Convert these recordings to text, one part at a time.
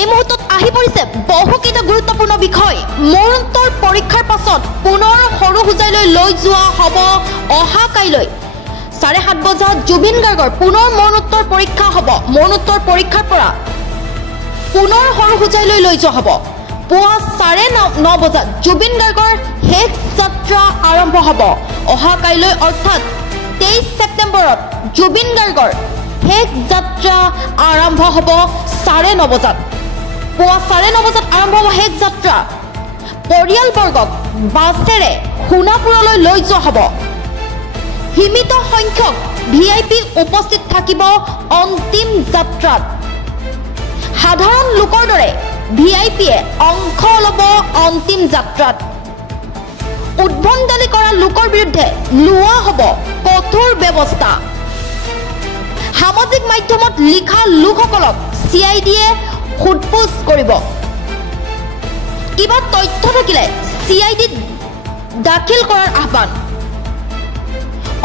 এই মুহূৰ্তত আহি পৰিছে বহুকেইটা গুৰুত্বপূৰ্ণ বিষয় মৰণোত্তৰ পৰীক্ষাৰ পাছত পুনৰ সৰু হোজাইলৈ লৈ যোৱা হ'ব অহা কাইলৈ 7:30 বজাত জুবিন গাৰ্গৰ পুনৰ মৰণোত্তৰ পৰীক্ষা হ'ব মৰণোত্তৰ পৰীক্ষাৰ পৰা পুনৰ সৰু হোজাইলৈ লৈ যোৱা হ'ব পুৱা 9:30 বজাত জুবিন গাৰ্গৰ শেষ যাত্ৰা আৰম্ভ হ'ব অহা কাইলৈ অৰ্থাৎ 23 ছেপ্টেম্বৰত জুবিন গাৰ্গৰ শেষ যাত্ৰা আৰম্ভ হ'ব 9:30 বজাত পুৱা 9:30 বজাত আৰম্ভ হ'ব শেষ যাত্ৰা পৰিয়ালবৰ্গক বাছেৰে সোণাপুৰলৈ লৈ যোৱা হ'ব সীমিত সংখ্যক ভিআইপি উপস্থিত থাকিব অন্তিম যাত্ৰাত সাধাৰণ লোকৰ দৰে ভিআইপিয়ে অংশ ল'ব অন্তিম যাত্ৰাত উদ্ভণ্ডালি কৰা লোকৰ বিৰুদ্ধে লোৱা হ'ব কঠোৰ ব্যৱস্থা সামাজিক মাধ্যমত লিখা লোকসকলক চিআইডিয়ে সোধপোছ কৰিব কিবা তথ্য থাকিলে চিআইডিত দাখিল কৰাৰ আহ্বান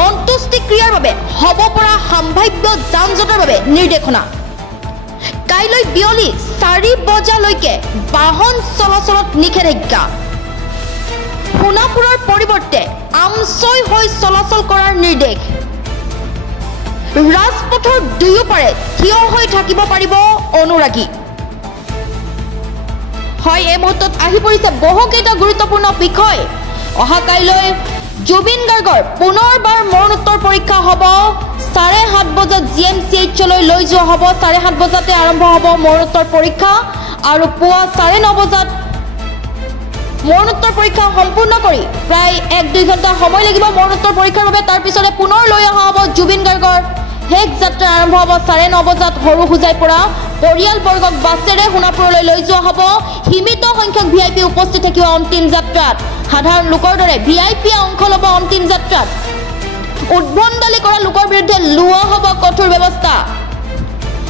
অন্ত্যেষ্টিক্ৰিয়াৰ বাবে হ'ব পৰা সম্ভাৱ্য যান-জঁটৰ বাবে নিৰ্দেশনা কাইলৈ বিয়লি 4 বজালৈকে বাহন চলাচলত নিষেধাজ্ঞা সোণাপুৰৰ পৰিৱৰ্তে আমছৈ হৈ চলাচল কৰাৰ নিৰ্দেশ ৰাজপথৰ দুয়োপাৰে থিয় হৈ থাকিব পাৰিব অনুৰাগী হয় এই মুহূৰ্তত আহি পৰিছে বহুকেইটা গুৰুত্বপূৰ্ণ বিষয় অহা কাইলৈ জুবিন গাৰ্গৰ পুনৰবাৰ মৰণোত্তৰ পৰীক্ষা হ'ব 7:30 বজাত জিএমচিএইচলৈ লৈ যোৱা হ'ব 7:30 বজাতে আৰম্ভ হ'ব মৰণোত্তৰ পৰীক্ষা আৰু পুৱা 9:30 বজাত মৰণোত্তৰ পৰীক্ষা সম্পূৰ্ণ কৰি প্ৰায় 1-2 ঘণ্টা সময় লাগিব মৰণোত্তৰ পৰীক্ষাৰ বাবে তাৰ পিছতে পুনৰ লৈ অহা হ'ব জুবিন গাৰ্গৰ শেষ যাত্ৰা আৰম্ভ হ'ব 9:30 বজাত সৰু হোজাইৰ পৰা পৰিয়ালবৰ্গক বাছেৰে সোণাপুৰলৈ লৈ যোৱা হ'ব সীমিত সংখ্যক ভিআইপি উপস্থিত থাকিব অন্তিম যাত্ৰাত সাধাৰণ লোকৰ দৰে ভিআইপিয়ে অংশ ল'ব অন্তিম যাত্ৰাত উদ্ভণ্ডালি কৰা লোকৰ বিৰুদ্ধে লোৱা হ'ব কঠোৰ ব্যৱস্থা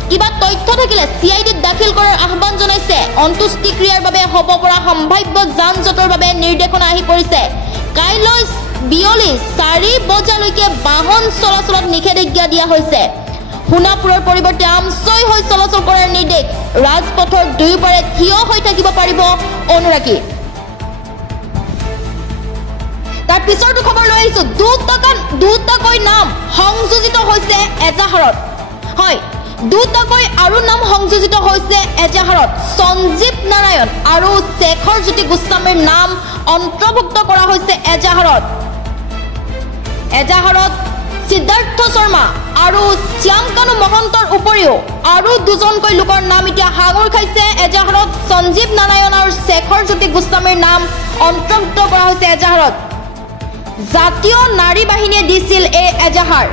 কিবা তথ্য থাকিলে চিআইডিত দাখিল কৰাৰ আহ্বান জনাইছে অন্ত্যেষ্টিক্ৰিয়াৰ বাবে হ'ব পৰা সম্ভাৱ্য যান-জঁটৰ বাবে নিৰ্দেশনা আহি পৰিছে কাইলৈ বিয়লি 4 বজালৈকে বাহন চলাচলত নিষেধাজ্ঞা দিয়া হৈছে সোণাপুৰৰ পৰিৱৰ্তে আমছৈ হৈ চলাচল কৰাৰ নিৰ্দেশ ৰাজপথৰ দুয়োপাৰে থিয় হৈ থাকিব পাৰিব অনুৰাগী তাৰ পিছৰটো খবৰ লৈ আহিছো দুটাকৈ নাম সংযোজিত হৈছে এজাহাৰত হয় দুটাকৈ আৰু নাম সংযোজিত হৈছে এজাহাৰত সঞ্জীৱ নাৰায়ণ আৰু শেখৰ জ্যোতি গোস্বামীৰ নাম অন্তৰ্ভুক্ত কৰা হৈছে এজাহাৰত সিদ্ধাৰ্থ শৰ্মা আৰু শ্যামকানু মহন্তৰ উপৰিও আৰু দুজনকৈ লোকৰ নাম এতিয়া সাঙুৰ খাইছে এজাহাৰত সঞ্জীৱ নাৰায়ণ আৰু শেখৰ জ্যোতি গোস্বামীৰ নাম অন্তৰ্ভুক্ত কৰা হৈছে এজাহাৰত জাতীয় নাৰী বাহিনীয়ে দিছিল এই এজাহাৰ